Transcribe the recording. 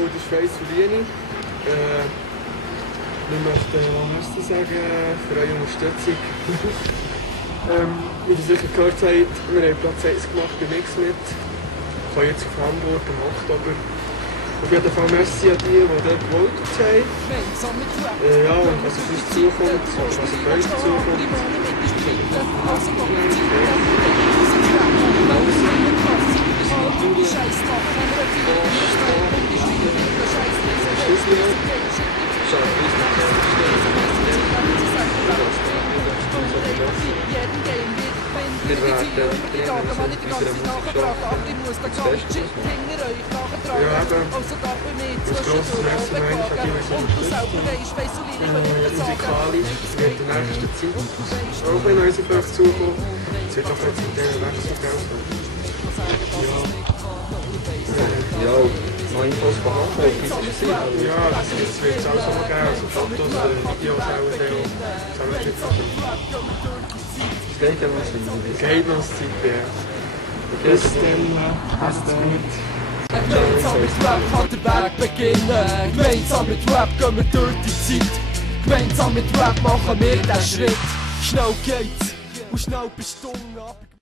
Das ist Feissolini. Wir möchten Merci sagen für eure Unterstützung. Wie ihr sicher gehört habt, wir haben Platz 1 gemacht bei Mixmit. Wir kommen jetzt auf Hamburg am 8. Oktober. Auf jeden Fall Merci an die dort gewotet haben. Ja, und was auf uns zukommt, was auf euch zukommt. Wir werden unserer Musik schon ja, eben. Ein grosses Merci an die, die uns unterstützen. Musikalisch wird in der nächsten Zeit auch in unsere Projekte zukommen. Es wird auch jetzt mit denen Wechsel gelten. Ja, noch Infos behalten, ja, das wird es auch so noch geben. Also Fotos, Videos auch so. Geht noch ein Zeit, ja. Bis dann, macht's gut. Gemeinsam mit Rap kann der Weg beginnen. Gemeinsam mit Rap gehen wir durch die Zeit. Gemeinsam mit Rap machen wir den Schritt. Schnell geht's und schnell bist du ab.